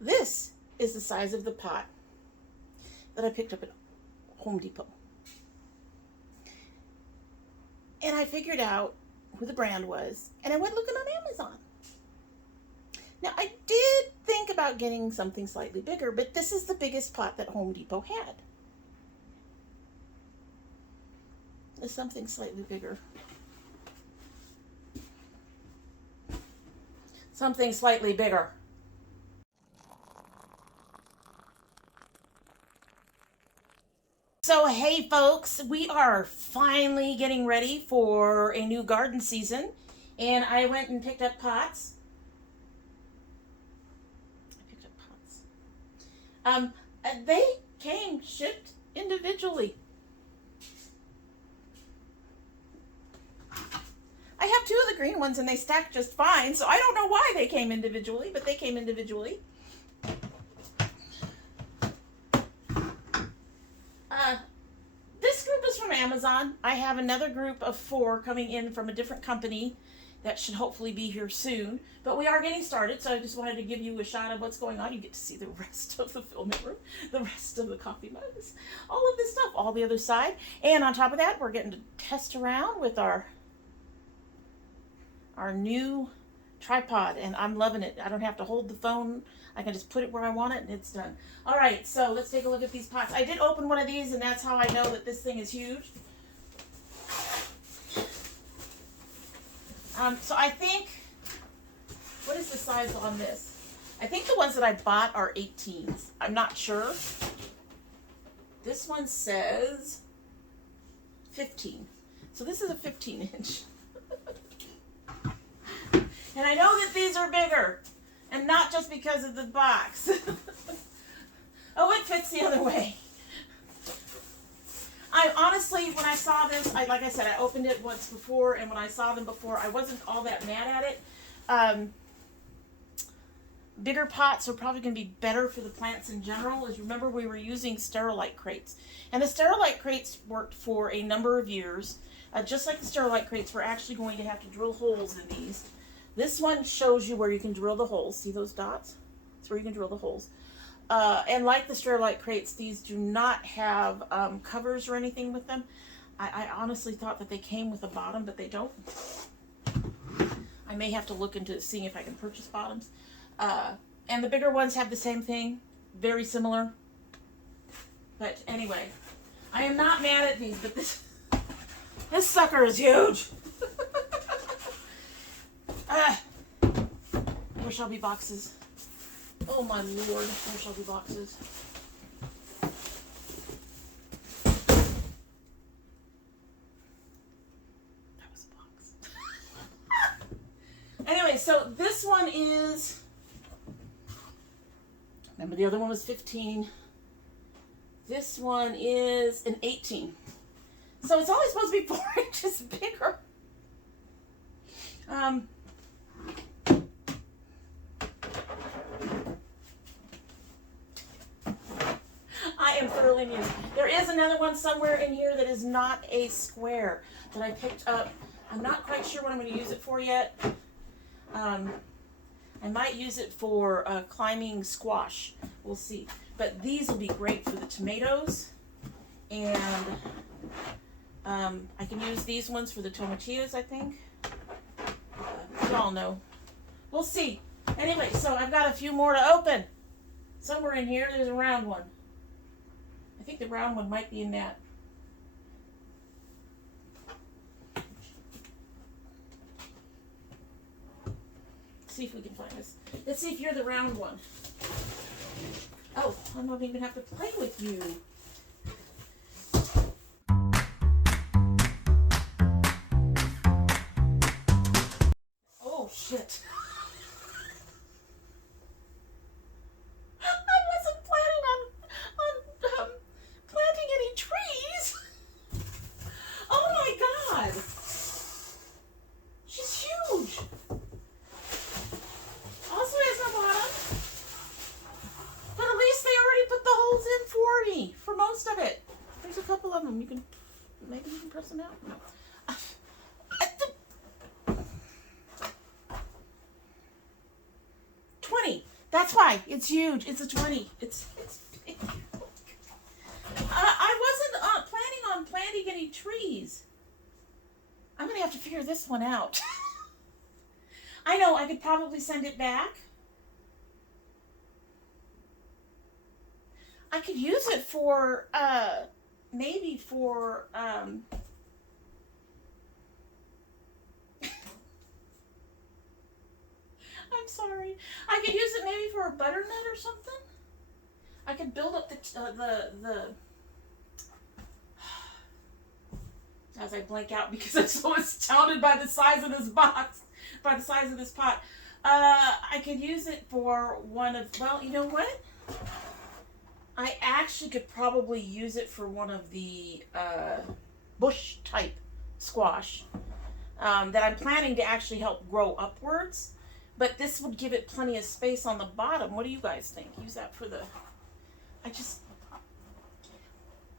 This is the size of the pot that I picked up at Home Depot. And I figured out who the brand was, and I went looking on Amazon. Now, I did think about getting something slightly bigger, but this is the biggest pot that Home Depot had. There's something slightly bigger. Something slightly bigger. So, hey folks, we are finally getting ready for a new garden season, and I went and picked up pots. They came shipped individually. I have two of the green ones and they stack just fine, so I don't know why they came individually, but they came individually. This group is from Amazon. I have another group of 4 coming in from a different company that should hopefully be here soon. But we are getting started, so I just wanted to give you a shot of what's going on. You get to see the rest of the filming room, the rest of the coffee mugs, all of this stuff, all the other side. And on top of that, we're getting to test around with our new tripod, and I'm loving it. I don't have to hold the phone. I can just put it where I want it, and it's done. All right, so let's take a look at these pots. I did open one of these, and that's how I know that this thing is huge. So I think, what is the size on this? I think the ones that I bought are 18s. I'm not sure. This one says 15. So this is a 15-inch. And I know that these are bigger, and not just because of the box. Oh, it fits the other way. I honestly, when I saw this, like I said, I opened it once before, and when I saw them before, I wasn't all that mad at it. Bigger pots are probably going to be better for the plants in general. As you remember, we were using Sterilite crates, and the Sterilite crates worked for a number of years. Just like the Sterilite crates, we're actually going to have to drill holes in these. This one shows you where you can drill the holes. See those dots? That's where you can drill the holes. And like the Sterilite crates, these do not have covers or anything with them. I honestly thought that they came with a bottom, but they don't. I may have to look into seeing if I can purchase bottoms. And the bigger ones have the same thing, very similar. But anyway, I am not mad at these, but this sucker is huge. There shall be boxes. Oh my lord, there shall be boxes. That was a box. Anyway, so this one is, remember the other one was 15. This one is an 18. So it's only supposed to be 4 inches bigger. I am thoroughly amused. There is another one somewhere in here that is not a square that I picked up. I'm not quite sure what I'm going to use it for yet. I might use it for climbing squash. We'll see. But these will be great for the tomatoes. And I can use these ones for the tomatillos, I think. You all know. We'll see. Anyway, so I've got a few more to open. Somewhere in here, there's a round one. I think the round one might be in that. Let's see if we can find this. Let's see if you're the round one. Oh, I don't even have to play with you. Oh, shit. For most of it. There's a couple of them. Maybe you can press them out. No. 20. That's why. It's huge. It's a 20. It's big. I wasn't planning on planting any trees. I'm going to have to figure this one out. I know, I could probably send it back. I could use it for, maybe for, I'm sorry. I could use it maybe for a butternut or something. I could build up the as I blank out because I'm so astounded by the size of this box, by the size of this pot. I could use it for one of, well, you know what? I actually could probably use it for one of the bush type squash that I'm planning to actually help grow upwards. But this would give it plenty of space on the bottom. What do you guys think? Use that for the,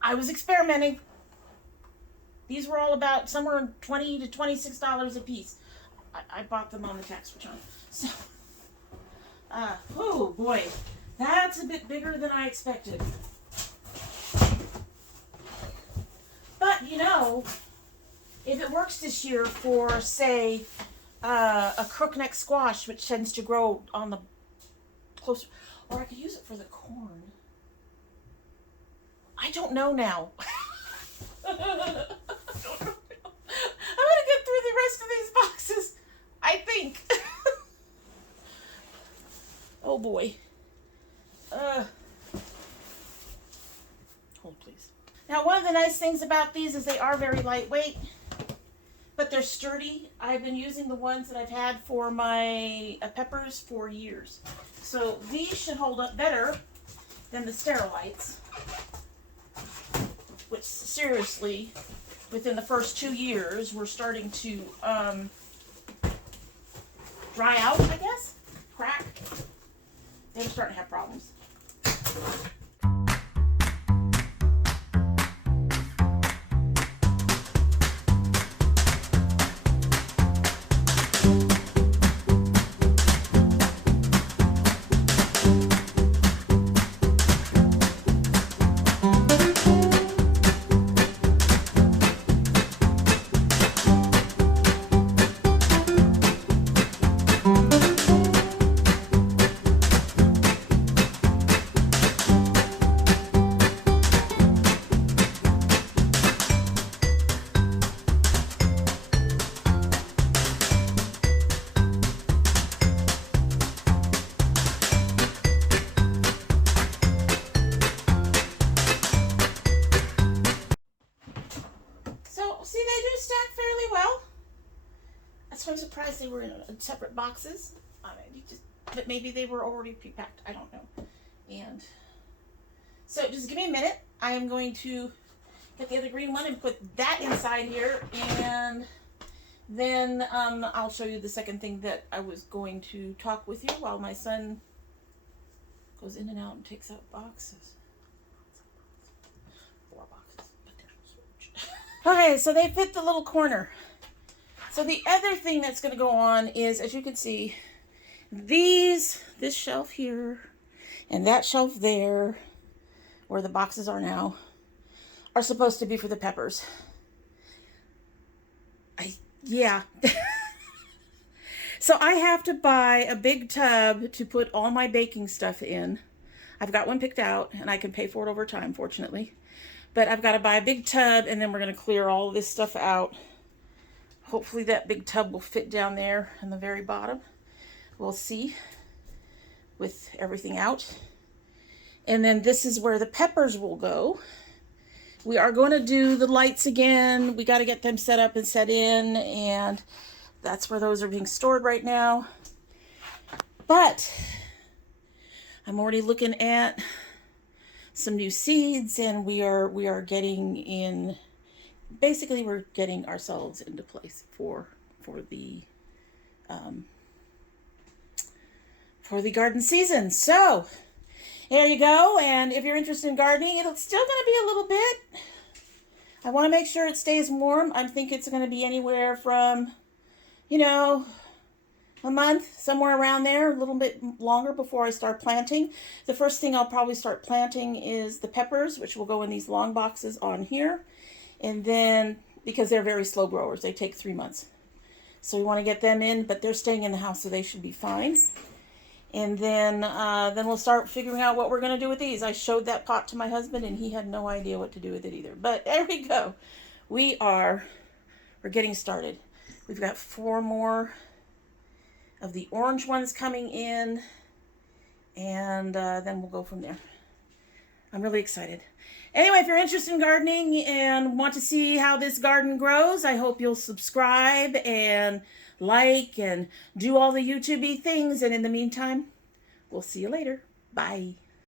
I was experimenting. These were all about somewhere $20 to $26 a piece. I bought them on the tax return. So, oh boy, that's a bit bigger than I expected. But you know, if it works this year for, say, a crookneck squash, which tends to grow on the closer, or I could use it for the corn. I don't know now. I'm gonna get through the rest of these boxes, I think. Oh boy. Hold please. Now, one of the nice things about these is they are very lightweight, but they're sturdy. I've been using the ones that I've had for my peppers for years. So these should hold up better than the Sterilites, which seriously, within the first 2 years, we're starting to dry out, I guess, crack. They were starting to have problems. So I'm surprised they were in separate boxes. But maybe they were already pre-packed. I don't know. And so just give me a minute. I am going to get the other green one and put that inside here. And then I'll show you the second thing that I was going to talk with you while my son goes in and out and takes out boxes. 4 boxes, but they're huge. Okay, so they fit the little corner. So the other thing that's going to go on is, as you can see, this shelf here and that shelf there, where the boxes are now, are supposed to be for the peppers. Yeah. So I have to buy a big tub to put all my baking stuff in. I've got one picked out, and I can pay for it over time, fortunately. But I've got to buy a big tub, and then we're going to clear all of this stuff out. Hopefully that big tub will fit down there in the very bottom. We'll see with everything out. And then this is where the peppers will go. We are going to do the lights again. We got to get them set up and set in, and that's where those are being stored right now. But I'm already looking at some new seeds, and we are getting in. Basically, we're getting ourselves into place for the garden season. So there you go. And if you're interested in gardening, it's still going to be a little bit. I want to make sure it stays warm. I think it's going to be anywhere from, a month, somewhere around there, a little bit longer before I start planting. The first thing I'll probably start planting is the peppers, which will go in these long boxes on here. And then, because they're very slow growers, they take 3 months. So we want to get them in, but they're staying in the house, so they should be fine. And then we'll start figuring out what we're going to do with these. I showed that pot to my husband, and he had no idea what to do with it either. But there we go. We're getting started. We've got 4 more of the orange ones coming in, and then we'll go from there. I'm really excited. Anyway, if you're interested in gardening and want to see how this garden grows, I hope you'll subscribe and like and do all the YouTube-y things. And in the meantime, we'll see you later. Bye.